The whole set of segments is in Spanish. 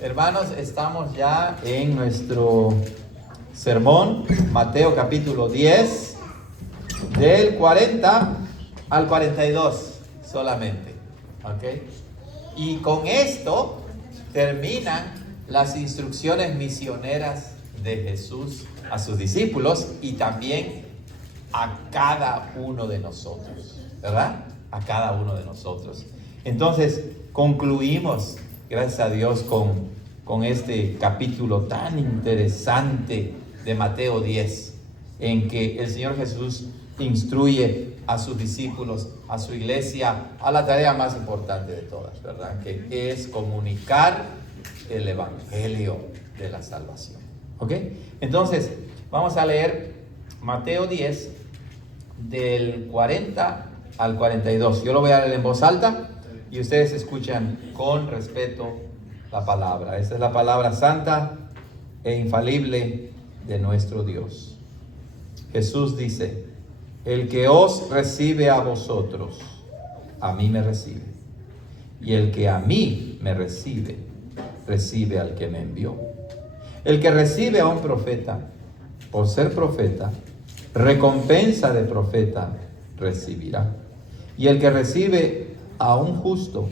Hermanos, estamos ya en nuestro sermón, Mateo capítulo 10, del 40 al 42 solamente. ¿Ok? Y con esto terminan las instrucciones misioneras de Jesús a sus discípulos y también a cada uno de nosotros, ¿verdad? A cada uno de nosotros. Entonces, concluimos, gracias a Dios, con este capítulo tan interesante de Mateo 10, en que el Señor Jesús instruye a sus discípulos, a su iglesia, a la tarea más importante de todas, ¿verdad? Que es comunicar el evangelio de la salvación. ¿Ok? Entonces, vamos a leer Mateo 10, del 40 al 42. Yo lo voy a leer en voz alta y ustedes escuchan con respeto la palabra. Esta es la palabra santa e infalible de nuestro Dios. Jesús dice: el que os recibe a vosotros, a mí me recibe. Y el que a mí me recibe, recibe al que me envió. El que recibe a un profeta, por ser profeta, recompensa de profeta recibirá. Y el que recibe a un justo,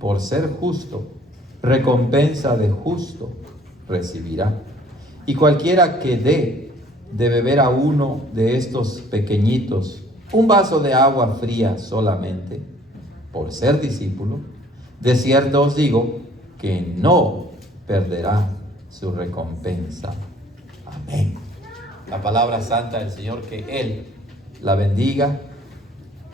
por ser justo, recompensa de justo recibirá. Y cualquiera que dé de beber a uno de estos pequeñitos un vaso de agua fría solamente, por ser discípulo, de cierto os digo que no perderá su recompensa. Amén. La palabra santa del Señor, que Él la bendiga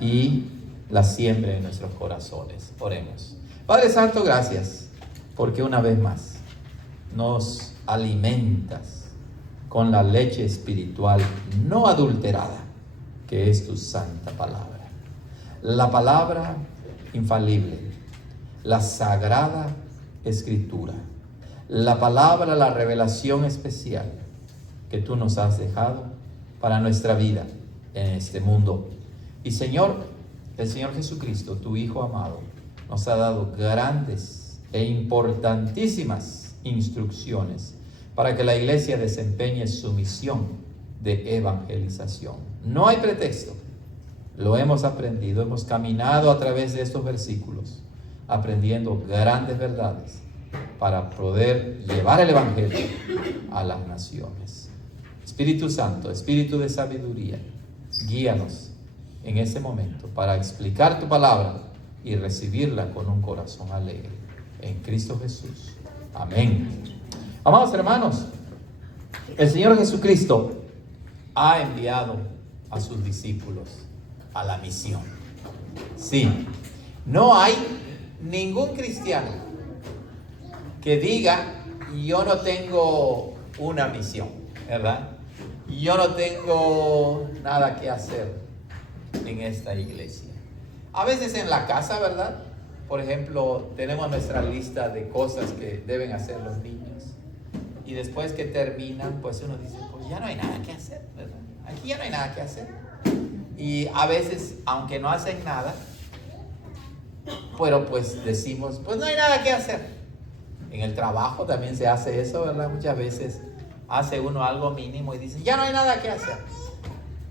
y la siembre en nuestros corazones. Oremos. Padre Santo, gracias, porque una vez más nos alimentas con la leche espiritual no adulterada, que es tu santa palabra. La palabra infalible, la sagrada escritura, la palabra, la revelación especial que tú nos has dejado para nuestra vida en este mundo. Y Señor, el Señor Jesucristo, tu Hijo amado, nos ha dado grandes e importantísimas instrucciones para que la iglesia desempeñe su misión de evangelización. No hay pretexto. Lo hemos aprendido, hemos caminado a través de estos versículos, aprendiendo grandes verdades para poder llevar el evangelio a las naciones. Espíritu Santo, Espíritu de sabiduría, guíanos en este momento para explicar tu palabra y recibirla con un corazón alegre. En Cristo Jesús. Amén. Amados hermanos, el Señor Jesucristo ha enviado a sus discípulos a la misión. Sí, no hay ningún cristiano que diga: yo no tengo una misión, ¿verdad? Yo no tengo nada que hacer en esta iglesia. A veces en la casa, ¿verdad? Por ejemplo, tenemos nuestra lista de cosas que deben hacer los niños. Y después que terminan, pues uno dice: pues ya no hay nada que hacer, ¿verdad? Aquí ya no hay nada que hacer. Y a veces, aunque no hacen nada, pero pues decimos: pues no hay nada que hacer. En el trabajo también se hace eso, ¿verdad? Muchas veces hace uno algo mínimo y dice: ya no hay nada que hacer.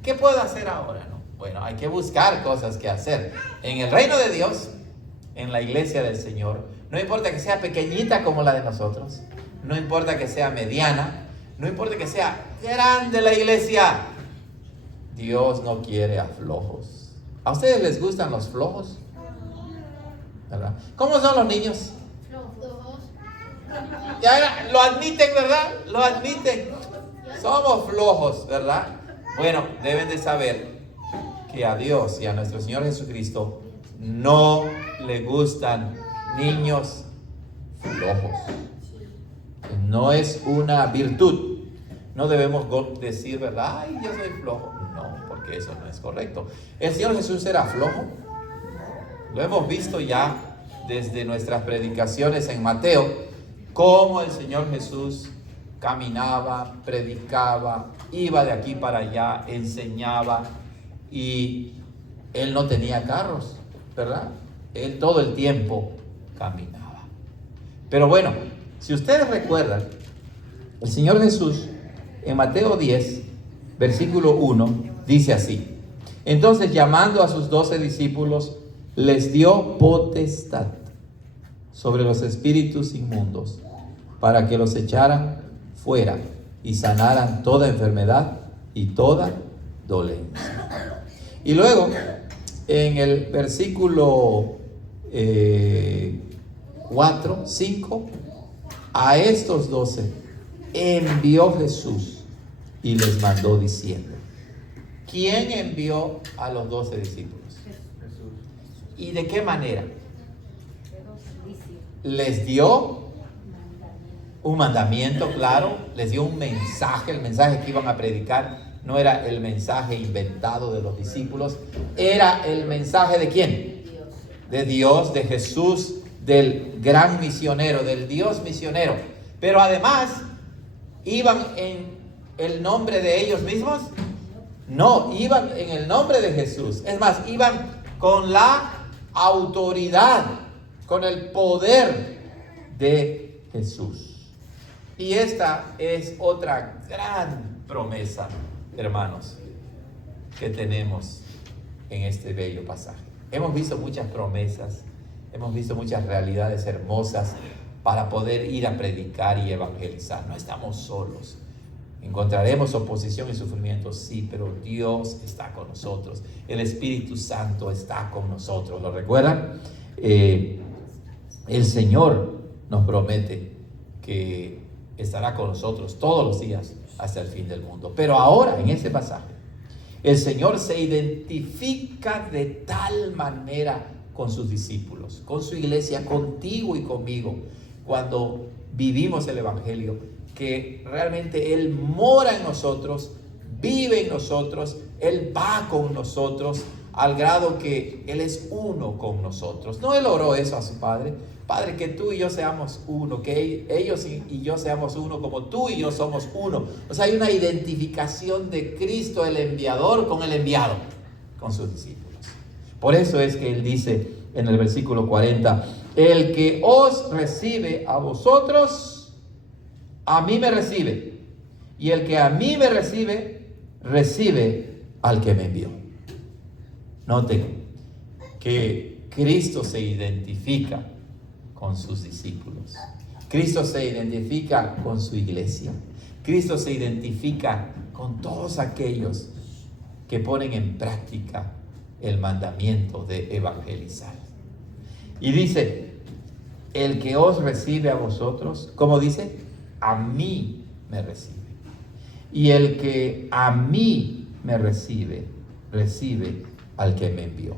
¿Qué puedo hacer ahora? ¿No? Bueno, hay que buscar cosas que hacer. En el reino de Dios, en la iglesia del Señor, no importa que sea pequeñita como la de nosotros, no importa que sea mediana, no importa que sea grande la iglesia, Dios no quiere a flojos. ¿A ustedes les gustan los flojos? ¿Verdad? ¿Cómo son los niños? Flojos. Ya lo admiten, ¿verdad? Lo admiten. Somos flojos, ¿verdad? Bueno, deben de saber que a Dios y a nuestro Señor Jesucristo no le gustan niños flojos. No es una virtud. No debemos decir, ¿verdad? Ay, yo soy flojo. No, porque eso no es correcto. ¿El Señor Jesús era flojo? Lo hemos visto ya desde nuestras predicaciones en Mateo, cómo el Señor Jesús caminaba, predicaba, iba de aquí para allá, enseñaba, y Él no tenía carros, ¿verdad? Él todo el tiempo caminaba. Pero bueno, Si ustedes recuerdan, el Señor Jesús en Mateo 10, versículo 1, dice así: entonces, llamando a sus 12 discípulos, les dio potestad sobre los espíritus inmundos para que los echaran fuera y sanaran toda enfermedad y toda dolencia. Y luego, en el versículo 4, 5, a estos 12 envió Jesús y les mandó diciendo. ¿Quién envió a los 12 discípulos? Jesús. ¿Y de qué manera? Les dio un mandamiento, claro, les dio un mensaje. El mensaje que iban a predicar no era el mensaje inventado de los discípulos, era el mensaje ¿de quién? De Dios, de Jesús, del gran misionero, del Dios misionero. Pero además, ¿iban en el nombre de ellos mismos? No, iban en el nombre de Jesús. Es más, iban con la autoridad, con el poder de Jesús. Y esta es otra gran promesa, hermanos, que tenemos en este bello pasaje. Hemos visto muchas promesas, hemos visto muchas realidades hermosas para poder ir a predicar y evangelizar. No estamos solos. Encontraremos oposición y sufrimiento, sí, pero Dios está con nosotros. El Espíritu Santo está con nosotros. ¿Lo recuerdan? El Señor nos promete que estará con nosotros todos los días hasta el fin del mundo. Pero ahora, en este pasaje, el Señor se identifica de tal manera con sus discípulos, con su iglesia, contigo y conmigo, cuando vivimos el Evangelio, que realmente Él mora en nosotros, vive en nosotros, Él va con nosotros, al grado que Él es uno con nosotros. No Él oró eso a su Padre: Padre, que tú y yo seamos uno, que ellos y yo seamos uno como tú y yo somos uno. O sea, hay una identificación de Cristo, el enviador, con el enviado, con sus discípulos. Por eso es que Él dice en el versículo 40, el que os recibe a vosotros, a mí me recibe, y el que a mí me recibe, recibe al que me envió. Noten que Cristo se identifica con sus discípulos. Cristo se identifica con su iglesia. Cristo se identifica con todos aquellos que ponen en práctica el mandamiento de evangelizar. Y dice, el que os recibe a vosotros, ¿cómo dice? A mí me recibe. Y el que a mí me recibe, recibe al que me envió.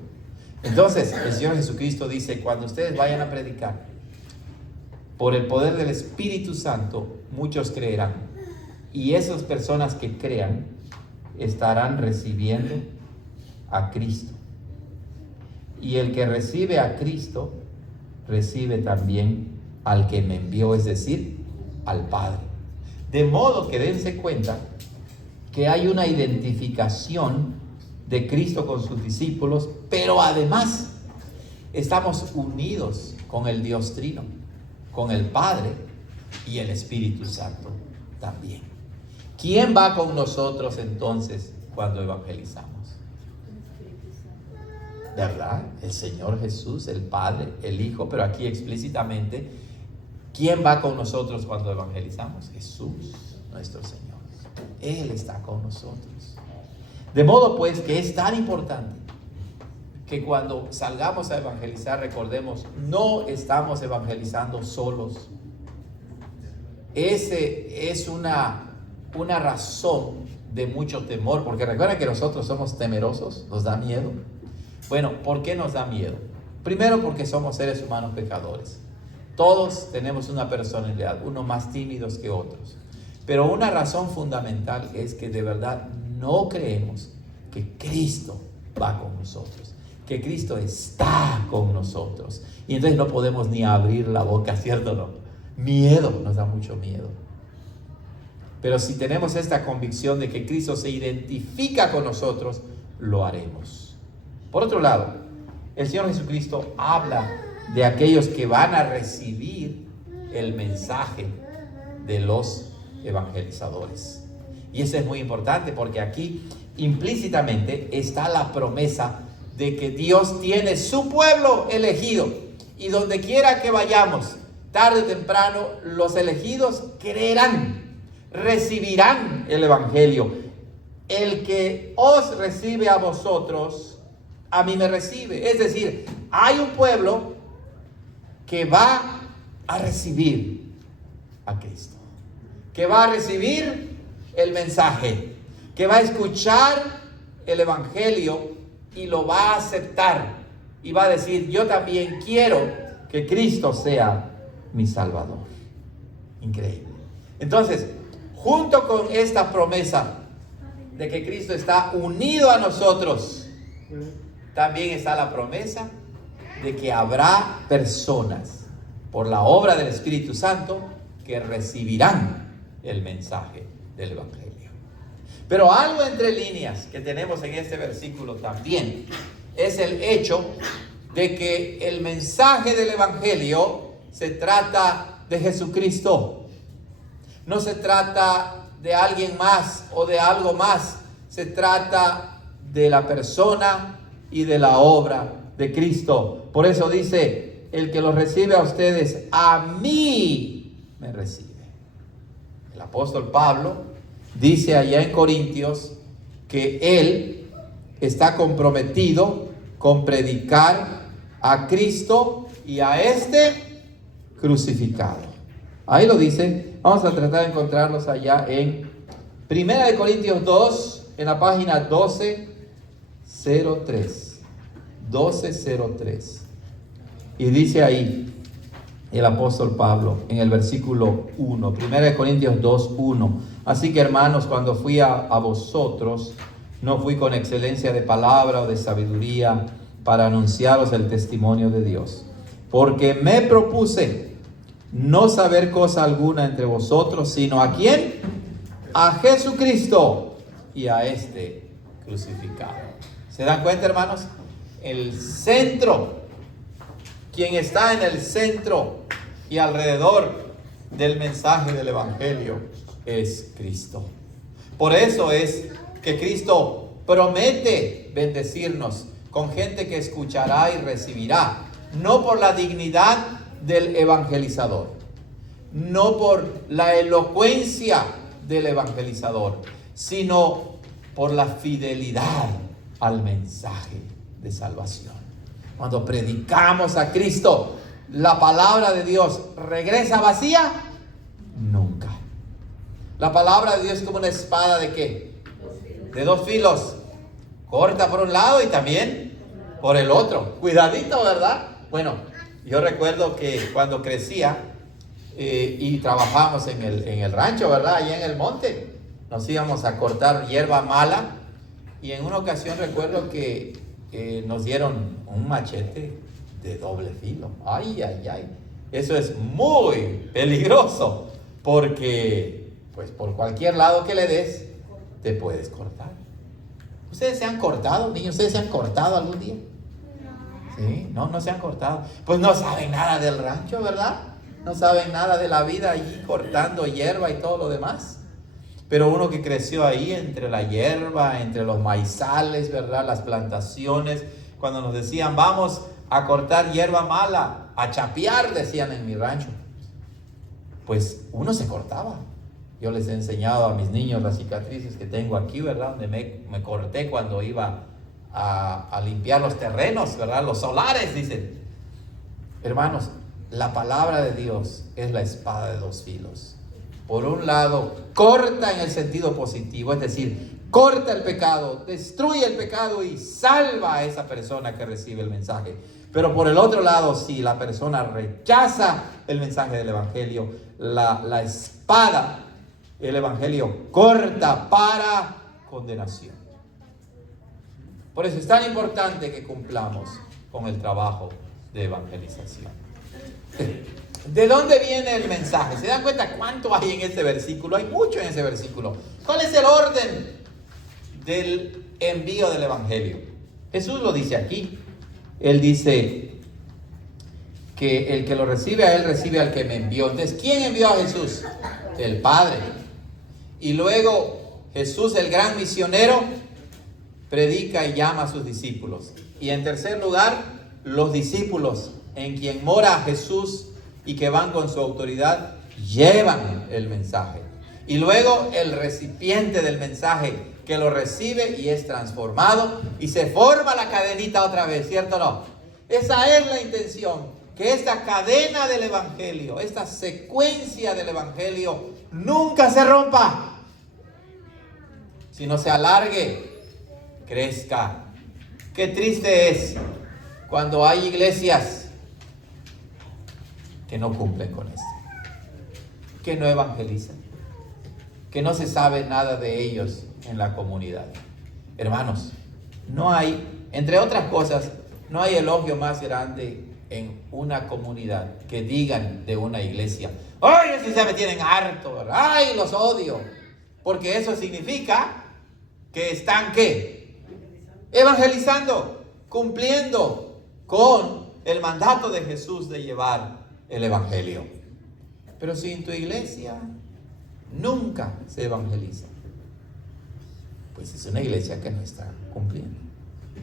Entonces, el Señor Jesucristo dice, cuando ustedes vayan a predicar, por el poder del Espíritu Santo, muchos creerán. Y esas personas que crean estarán recibiendo a Cristo. Y el que recibe a Cristo, recibe también al que me envió, es decir, al Padre. De modo que dense cuenta que hay una identificación de Cristo con sus discípulos, pero además estamos unidos con el Dios Trino, con el Padre y el Espíritu Santo también. ¿Quién va con nosotros entonces cuando evangelizamos? ¿Verdad? El Señor Jesús, el Padre, el Hijo, pero aquí explícitamente, ¿quién va con nosotros cuando evangelizamos? Jesús, nuestro Señor. Él está con nosotros. De modo pues que es tan importante que cuando salgamos a evangelizar, recordemos, no estamos evangelizando solos. Ese es una razón de mucho temor, porque recuerden que nosotros somos temerosos, nos da miedo. Bueno, ¿por qué nos da miedo? Primero, porque somos seres humanos pecadores. Todos tenemos una personalidad, unos más tímidos que otros. Pero una razón fundamental es que de verdad no creemos que Cristo va con nosotros, que Cristo está con nosotros. Y entonces no podemos ni abrir la boca, ¿cierto o no? Miedo, nos da mucho miedo. Pero si tenemos esta convicción de que Cristo se identifica con nosotros, lo haremos. Por otro lado, el Señor Jesucristo habla de aquellos que van a recibir el mensaje de los evangelizadores. Y eso es muy importante porque aquí implícitamente está la promesa de que Dios tiene su pueblo elegido, y donde quiera que vayamos, tarde o temprano, los elegidos creerán, recibirán el evangelio. El que os recibe a vosotros, a mí me recibe. Es decir, hay un pueblo que va a recibir a Cristo, que va a recibir el mensaje, que va a escuchar el evangelio y lo va a aceptar y va a decir: yo también quiero que Cristo sea mi Salvador. Increíble. Entonces, junto con esta promesa de que Cristo está unido a nosotros, también está la promesa de que habrá personas por la obra del Espíritu Santo que recibirán el mensaje del evangelio. Pero algo entre líneas que tenemos en este versículo también es el hecho de que el mensaje del evangelio se trata de Jesucristo. No se trata de alguien más o de algo más. Se trata de la persona y de la obra de Cristo. Por eso dice: el que los recibe a ustedes, a mí me recibe. El apóstol Pablo dice allá en Corintios que él está comprometido con predicar a Cristo y a este crucificado. Ahí lo dice. Vamos a tratar de encontrarlos allá en 1 Corintios 2, en la página 1203. 1203. Y dice ahí el apóstol Pablo en el versículo 1, 1 Corintios 2, 1. Así que, hermanos, cuando fui a vosotros, no fui con excelencia de palabra o de sabiduría para anunciaros el testimonio de Dios, porque me propuse no saber cosa alguna entre vosotros, sino ¿a quién? A Jesucristo y a este crucificado. ¿Se dan cuenta, hermanos? El centro, quien está en el centro y alrededor del mensaje del evangelio, es Cristo. Por eso es que Cristo promete bendecirnos con gente que escuchará y recibirá, no por la dignidad del evangelizador, no por la elocuencia del evangelizador, sino por la fidelidad al mensaje de salvación. Cuando predicamos a Cristo, la palabra de Dios regresa vacía. Nunca. La palabra de Dios es como una espada ¿de qué? De dos filos. Corta por un lado y también por el otro. Cuidadito, ¿verdad? Bueno, yo recuerdo que cuando crecía y trabajábamos en el rancho, ¿verdad? Allá en el monte, nos íbamos a cortar hierba mala. Y en una ocasión recuerdo que nos dieron un machete de doble filo. Ay, ay, ay. Eso es muy peligroso porque pues por cualquier lado que le des, te puedes cortar. ¿Ustedes se han cortado, niños? ¿Ustedes se han cortado algún día? ¿Sí? No se han cortado. Pues no saben nada del rancho, ¿verdad? No saben nada de la vida allí cortando hierba y todo lo demás. Pero uno que creció ahí entre la hierba, entre los maizales, ¿verdad? Las plantaciones, cuando nos decían: vamos a cortar hierba mala, a chapear, decían en mi rancho, pues uno se cortaba. Yo les he enseñado a mis niños las cicatrices que tengo aquí, ¿verdad? Donde me corté cuando iba a limpiar los terrenos, ¿verdad? Los solares, dicen. Hermanos, la palabra de Dios es la espada de dos filos. Por un lado, corta en el sentido positivo, es decir, corta el pecado, destruye el pecado y salva a esa persona que recibe el mensaje. Pero por el otro lado, si la persona rechaza el mensaje del evangelio, la espada, el evangelio, corta para condenación. Por eso es tan importante que cumplamos con el trabajo de evangelización. ¿De dónde viene el mensaje? ¿Se dan cuenta cuánto hay en este versículo? Hay mucho en ese versículo. ¿Cuál es el orden del envío del evangelio? Jesús lo dice aquí. Él dice que el que lo recibe a él, recibe al que me envió. Entonces, ¿quién envió a Jesús? El Padre. Y luego Jesús, el gran misionero, predica y llama a sus discípulos. Y en tercer lugar, los discípulos, en quien mora Jesús y que van con su autoridad, llevan el mensaje. Y luego el recipiente del mensaje que lo recibe y es transformado y se forma la cadenita otra vez, ¿cierto o no? Esa es la intención, que esta cadena del evangelio, esta secuencia del evangelio nunca se rompa, sino se alargue, crezca. Qué triste es cuando hay iglesias que no cumplen con esto, que no evangelizan, que no se sabe nada de ellos en la comunidad. Hermanos, no hay, entre otras cosas, no hay elogio más grande en una comunidad que digan de una iglesia: ¡ay, esos ya me tienen harto! ¡Ay, los odio! Porque eso significa que están, ¿qué? Evangelizando, cumpliendo con el mandato de Jesús de llevar el evangelio. Pero si en tu iglesia nunca se evangeliza, pues es una iglesia que no está cumpliendo,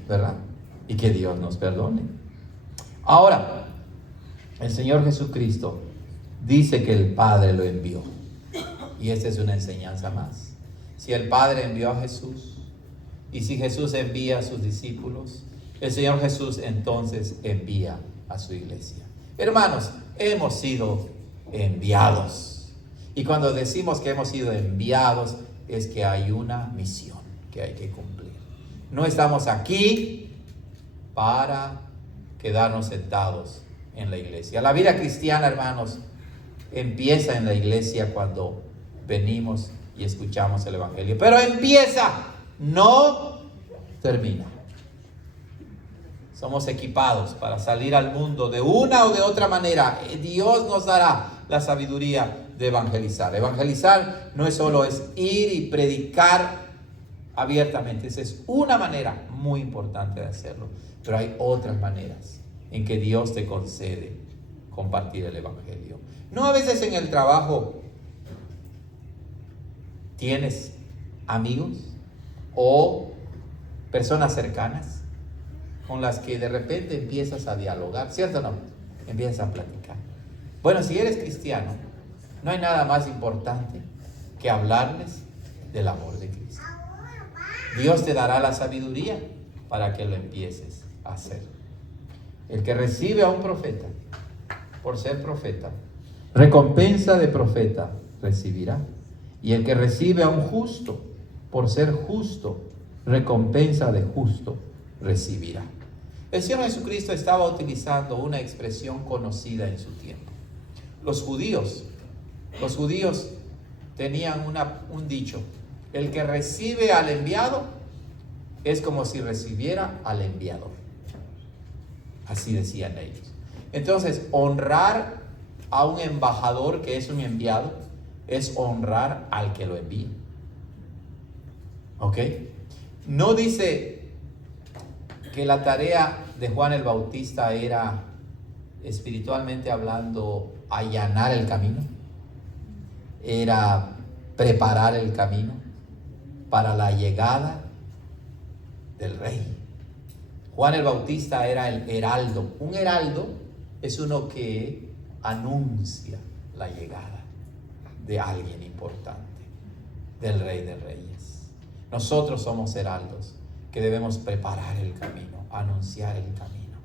¿verdad? Y que Dios nos perdone. Ahora, el Señor Jesucristo dice que el Padre lo envió. Y esta es una enseñanza más. Si el Padre envió a Jesús, y si Jesús envía a sus discípulos, el Señor Jesús entonces envía a su iglesia. Hermanos, hemos sido enviados. Y cuando decimos que hemos sido enviados, es que hay una misión que hay que cumplir. No estamos aquí para quedarnos sentados en la iglesia. La vida cristiana, hermanos, empieza en la iglesia cuando venimos y escuchamos el evangelio. Pero empieza, no termina. Somos equipados para salir al mundo de una o de otra manera. Dios nos dará la sabiduría de evangelizar. Evangelizar no es solo ir y predicar abiertamente. Esa es una manera muy importante de hacerlo. Pero hay otras maneras en que Dios te concede compartir el evangelio. No, a veces en el trabajo tienes amigos o personas cercanas con las que de repente empiezas a dialogar, ¿cierto o no? Empiezas a platicar. Bueno, si eres cristiano, no hay nada más importante que hablarles del amor de Cristo. Dios te dará la sabiduría para que lo empieces a hacer. El que recibe a un profeta por ser profeta, recompensa de profeta recibirá. Y el que recibe a un justo por ser justo, recompensa de justo recibirá. El Señor Jesucristo estaba utilizando una expresión conocida en su tiempo. Los judíos tenían un dicho: el que recibe al enviado es como si recibiera al enviador. Así decían ellos. Entonces, honrar a un embajador que es un enviado es honrar al que lo envía. ¿Ok? No dice que la tarea de Juan el Bautista era, espiritualmente hablando, allanar el camino, era preparar el camino para la llegada del rey. Juan el Bautista era el heraldo. Un heraldo es uno que anuncia la llegada de alguien importante, del Rey de Reyes. Nosotros somos heraldos que debemos preparar el camino, anunciar el camino.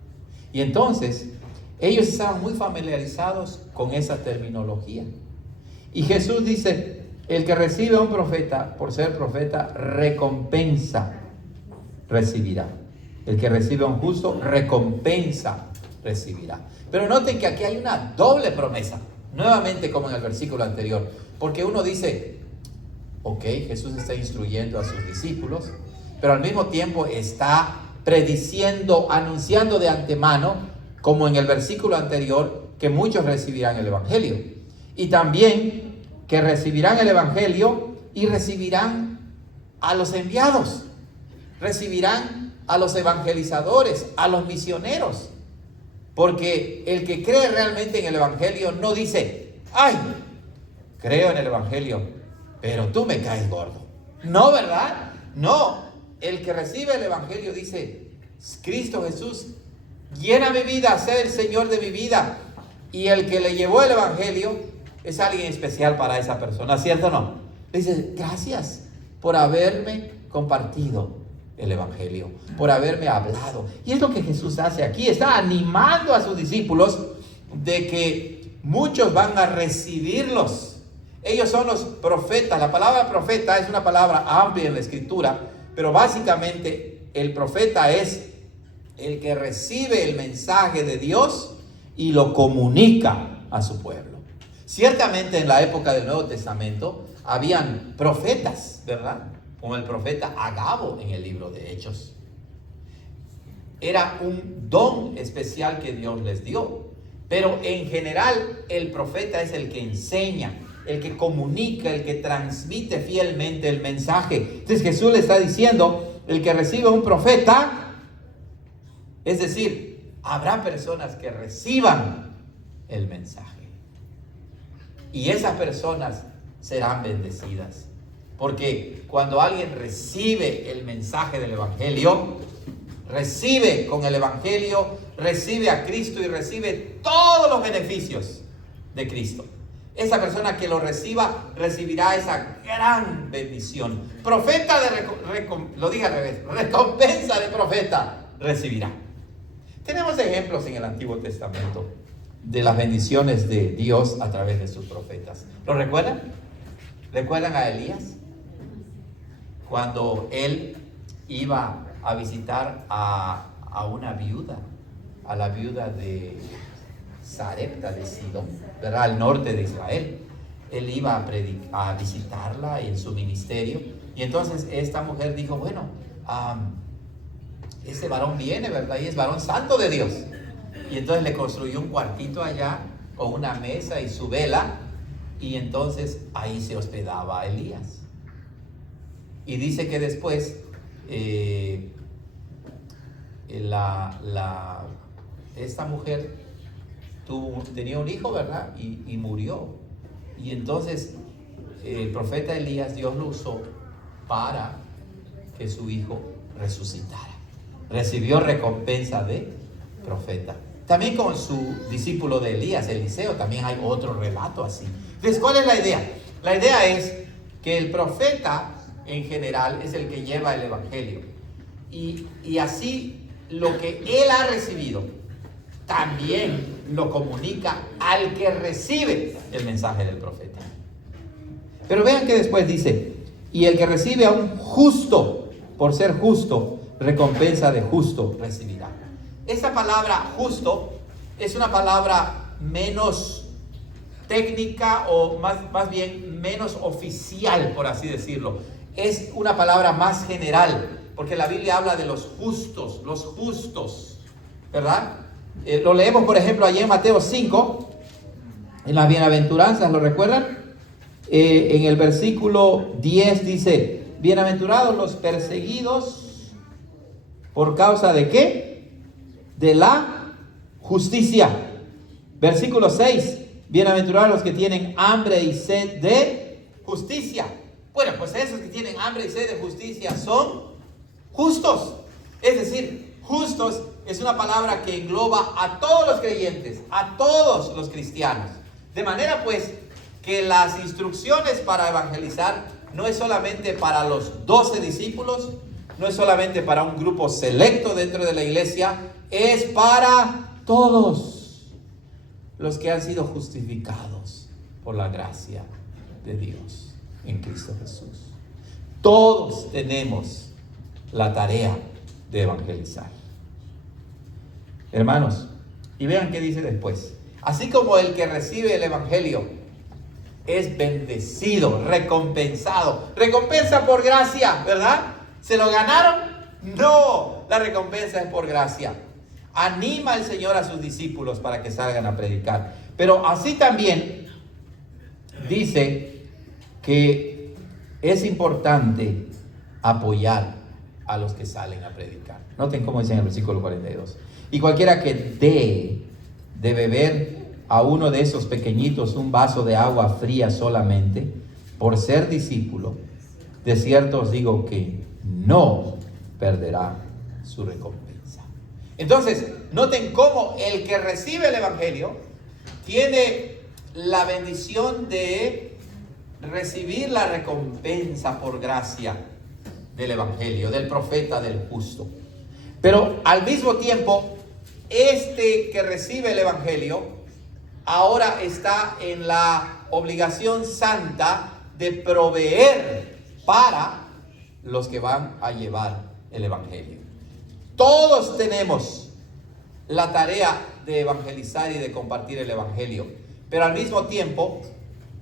Y entonces, ellos estaban muy familiarizados con esa terminología. Y Jesús dice: el que recibe a un profeta por ser profeta, recompensa recibirá. El que recibe a un justo, recompensa recibirá. Pero noten que aquí hay una doble promesa, nuevamente como en el versículo anterior, porque uno dice: ok, Jesús está instruyendo a sus discípulos, pero al mismo tiempo está prediciendo, anunciando de antemano, como en el versículo anterior, que muchos recibirán el evangelio. Y también que recibirán el evangelio y recibirán a los enviados, recibirán a los evangelizadores, a los misioneros. Porque el que cree realmente en el Evangelio no dice, ay, creo en el Evangelio, pero tú me caes gordo. No, ¿verdad? No, el que recibe el Evangelio dice, Cristo Jesús, llena mi vida, sé el Señor de mi vida. Y el que le llevó el Evangelio es alguien especial para esa persona, ¿cierto o no? Le dice, gracias por haberme compartido el Evangelio, por haberme hablado. Y es lo que Jesús hace aquí, está animando a sus discípulos de que muchos van a recibirlos. Ellos son los profetas. La palabra profeta es una palabra amplia en la Escritura, pero básicamente el profeta es el que recibe el mensaje de Dios y lo comunica a su pueblo. Ciertamente en la época del Nuevo Testamento habían profetas, ¿verdad? Como el profeta Agabo en el libro de Hechos. Era un don especial que Dios les dio. Pero en general el profeta es el que enseña, el que comunica, el que transmite fielmente el mensaje. Entonces Jesús le está diciendo, el que recibe un profeta, es decir, habrá personas que reciban el mensaje. Y esas personas serán bendecidas. Porque cuando alguien recibe el mensaje del Evangelio, recibe con el Evangelio, recibe a Cristo y recibe todos los beneficios de Cristo. Esa persona que lo reciba, recibirá esa gran bendición. Profeta lo dije al revés, recompensa de profeta recibirá. Tenemos ejemplos en el Antiguo Testamento de las bendiciones de Dios a través de sus profetas. ¿Lo recuerdan? ¿Recuerdan a Elías? Cuando él iba a visitar a una viuda, a la viuda de Sarepta de Sidón, ¿verdad? Al norte de Israel. Él iba a visitarla en su ministerio. Y entonces esta mujer dijo, bueno, este varón viene, ¿verdad? Y es varón santo de Dios. Y entonces le construyó un cuartito allá con una mesa y su vela. Y entonces ahí se hospedaba Elías. Y dice que después esta mujer tenía un hijo, ¿verdad? Y murió. Y entonces el profeta Elías, Dios lo usó para que su hijo resucitara. Recibió recompensa de profeta. También con su discípulo de Elías, Eliseo, también hay otro relato así. Entonces, ¿cuál es la idea? La idea es que el profeta en general es el que lleva el evangelio. Y así lo que él ha recibido también lo comunica al que recibe el mensaje del profeta. Pero vean que después dice, y el que recibe a un justo, por ser justo, recompensa de justo recibirá. Esta palabra justo es una palabra menos técnica o más bien menos oficial, por así decirlo. Es una palabra más general, porque la Biblia habla de los justos, ¿verdad? Lo leemos, por ejemplo, allí en Mateo 5, en las bienaventuranzas, ¿lo recuerdan? En el versículo 10 dice, bienaventurados los perseguidos, ¿por causa de qué? De la justicia. Versículo 6, bienaventurados los que tienen hambre y sed de justicia. Bueno, pues esos que tienen hambre y sed de justicia son justos. Es decir, justos es una palabra que engloba a todos los creyentes, a todos los cristianos. De manera pues que las instrucciones para evangelizar no es solamente para los 12 discípulos, no es solamente para un grupo selecto dentro de la iglesia, es para todos los que han sido justificados por la gracia de Dios en Cristo Jesús. Todos tenemos la tarea de evangelizar. Hermanos, y vean qué dice después. Así como el que recibe el evangelio es bendecido, recompensado. Recompensa por gracia, ¿verdad? ¿Se lo ganaron? No, la recompensa es por gracia. Anima al Señor a sus discípulos para que salgan a predicar. Pero así también dice que es importante apoyar a los que salen a predicar. Noten cómo dice en el versículo 42. Y cualquiera que dé de beber a uno de esos pequeñitos un vaso de agua fría solamente, por ser discípulo, de cierto os digo que no perderá su recompensa. Entonces, noten cómo el que recibe el Evangelio tiene la bendición de recibir la recompensa por gracia del Evangelio, del profeta, del justo. Pero al mismo tiempo, este que recibe el Evangelio ahora está en la obligación santa de proveer para los que van a llevar el Evangelio. Todos tenemos la tarea de evangelizar y de compartir el Evangelio, pero al mismo tiempo,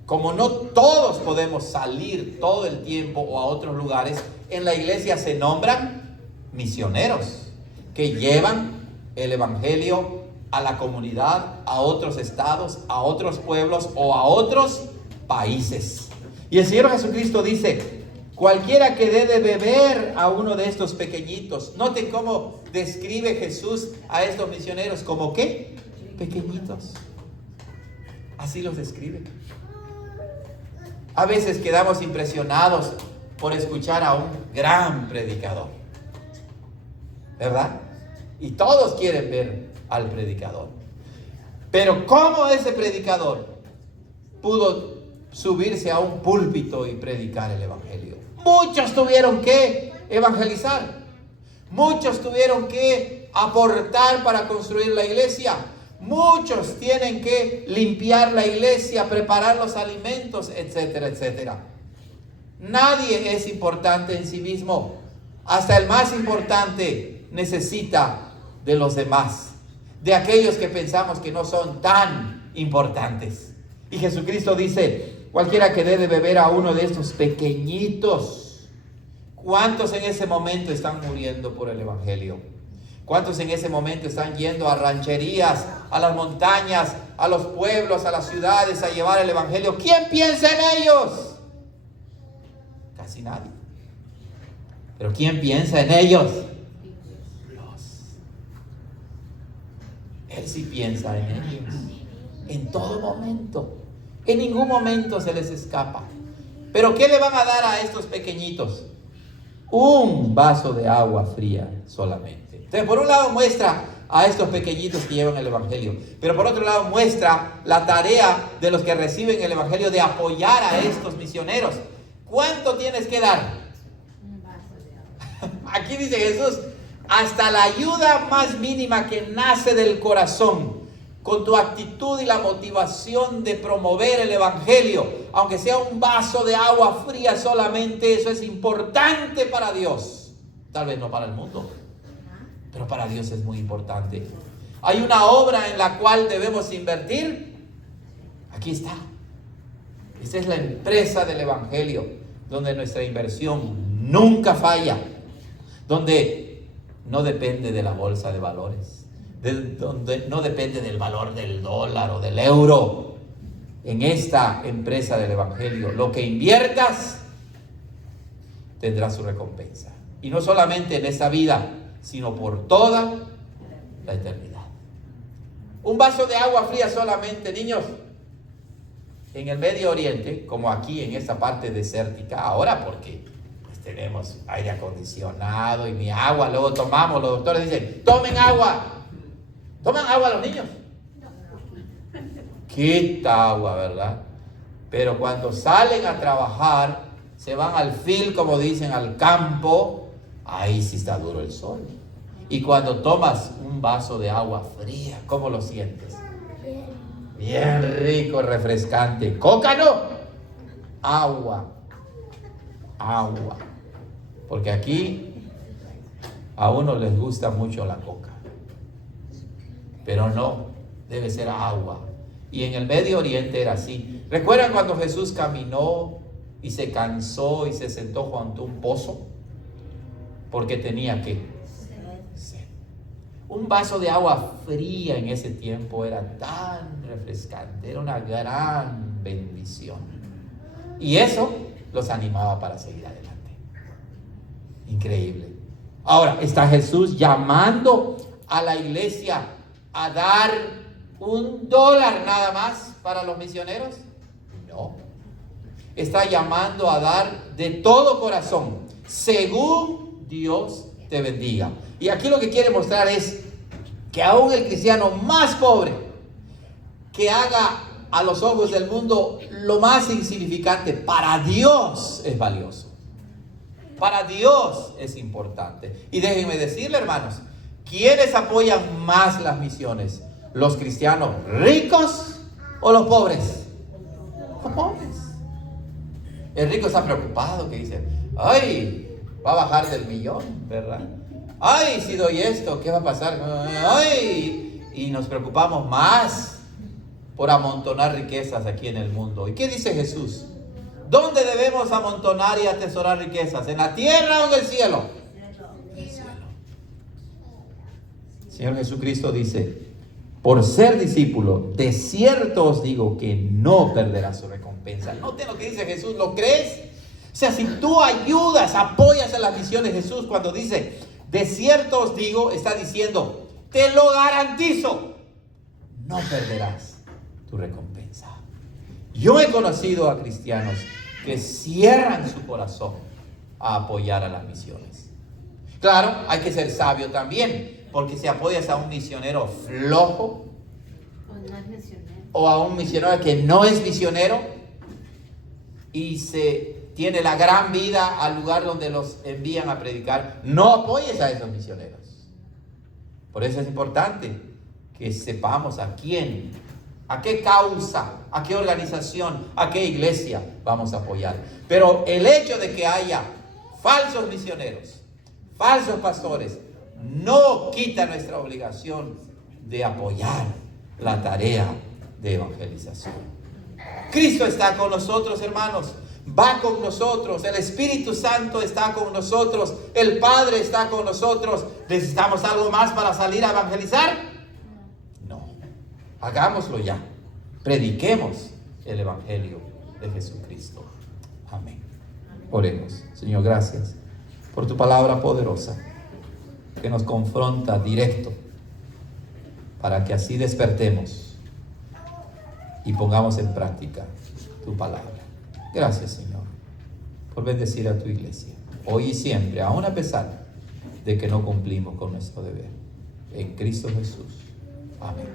como no todos podemos salir todo el tiempo o a otros lugares, en la iglesia se nombran misioneros que llevan el Evangelio a la comunidad, a otros estados, a otros pueblos o a otros países. Y el Señor Jesucristo dice: cualquiera que dé de beber a uno de estos pequeñitos. Noten cómo describe Jesús a estos misioneros como ¿qué? Pequeñitos. Así los describe. A veces quedamos impresionados por escuchar a un gran predicador, ¿verdad? Y todos quieren ver al predicador. Pero ¿cómo ese predicador pudo subirse a un púlpito y predicar el Evangelio? Muchos tuvieron que evangelizar. Muchos tuvieron que aportar para construir la iglesia. Muchos tienen que limpiar la iglesia, preparar los alimentos, etcétera, etcétera. Nadie es importante en sí mismo. Hasta el más importante necesita de los demás, de aquellos que pensamos que no son tan importantes. Y Jesucristo dice: cualquiera que dé de beber a uno de estos pequeñitos. ¿Cuántos en ese momento están muriendo por el Evangelio? ¿Cuántos en ese momento están yendo a rancherías, a las montañas, a los pueblos, a las ciudades a llevar el Evangelio? ¿Quién piensa en ellos? Casi nadie. ¿Pero quién piensa en ellos? Dios. Él sí piensa en ellos. En todo momento. En ningún momento se les escapa. ¿Pero qué le van a dar a estos pequeñitos? Un vaso de agua fría solamente. Entonces, por un lado muestra a estos pequeñitos que llevan el Evangelio, pero por otro lado muestra la tarea de los que reciben el Evangelio de apoyar a estos misioneros. ¿Cuánto tienes que dar? Un vaso de agua. Aquí dice Jesús: hasta la ayuda más mínima que nace del corazón, con tu actitud y la motivación de promover el Evangelio, aunque sea un vaso de agua fría solamente, eso es importante para Dios. Tal vez no para el mundo, pero para Dios es muy importante. Hay una obra en la cual debemos invertir. Aquí está. Esta es la empresa del Evangelio, donde nuestra inversión nunca falla, donde no depende de la bolsa de valores, donde no depende del valor del dólar o del euro. En esta empresa del Evangelio, lo que inviertas tendrá su recompensa. Y no solamente en esta vida, sino por toda la eternidad. Un vaso de agua fría solamente, niños. En el Medio Oriente, como aquí en esta parte desértica, ahora porque pues tenemos aire acondicionado y mi agua, luego tomamos, los doctores dicen: tomen agua. ¿Toman agua los niños? Quita agua, ¿verdad? Pero cuando salen a trabajar, se van al field, como dicen, al campo, ahí sí está duro el sol. Y cuando tomas un vaso de agua fría, ¿cómo lo sientes? Bien rico, refrescante. Coca no, agua. Porque aquí a uno les gusta mucho la coca, pero no, debe ser agua. Y en el Medio Oriente era así. ¿Recuerdan cuando Jesús caminó y se cansó y se sentó junto a un pozo? Porque tenía que sed. Un vaso de agua fría en ese tiempo era tan refrescante, era una gran bendición. Y eso los animaba para seguir adelante. Increíble. Ahora está Jesús llamando a la iglesia a dar $1 nada más para los misioneros? No. Está llamando a dar de todo corazón, según Dios te bendiga. Y aquí lo que quiere mostrar es que aún el cristiano más pobre, que haga a los ojos del mundo lo más insignificante, para Dios es valioso. Para Dios es importante. Y déjenme decirle, hermanos, ¿quiénes apoyan más las misiones? ¿Los cristianos ricos o los pobres? Los pobres. El rico está preocupado, que dice, ay, va a bajar del millón, ¿verdad? Ay, si doy esto, ¿qué va a pasar? Ay, y nos preocupamos más por amontonar riquezas aquí en el mundo. ¿Y qué dice Jesús? ¿Dónde debemos amontonar y atesorar riquezas? ¿En la tierra o en el cielo? En el cielo. El Señor Jesucristo dice, por ser discípulo, de cierto os digo que no perderá su recompensa. Noten lo que dice Jesús, ¿lo crees? O sea, si tú ayudas, apoyas a las misiones de Jesús, cuando dice, de cierto os digo, está diciendo, te lo garantizo, no perderás tu recompensa. Yo he conocido a cristianos que cierran su corazón a apoyar a las misiones. Claro, hay que ser sabio también, porque si apoyas a un misionero flojo o a un misionero que no es misionero y se tiene la gran vida al lugar donde los envían a predicar, no apoyes a esos misioneros. Por eso es importante que sepamos a quién, a qué causa, a qué organización, a qué iglesia vamos a apoyar. Pero el hecho de que haya falsos misioneros, falsos pastores, no quita nuestra obligación de apoyar la tarea de evangelización. Cristo está con nosotros, hermanos. Va con nosotros. El Espíritu Santo está con nosotros. El Padre está con nosotros. ¿Necesitamos algo más para salir a evangelizar? No. Hagámoslo ya. Prediquemos el Evangelio de Jesucristo. Amén. Oremos. Señor, gracias por tu palabra poderosa que nos confronta directo, para que así despertemos y pongamos en práctica tu palabra. Gracias, Señor, por bendecir a tu iglesia, hoy y siempre, aun a pesar de que no cumplimos con nuestro deber. En Cristo Jesús. Amén.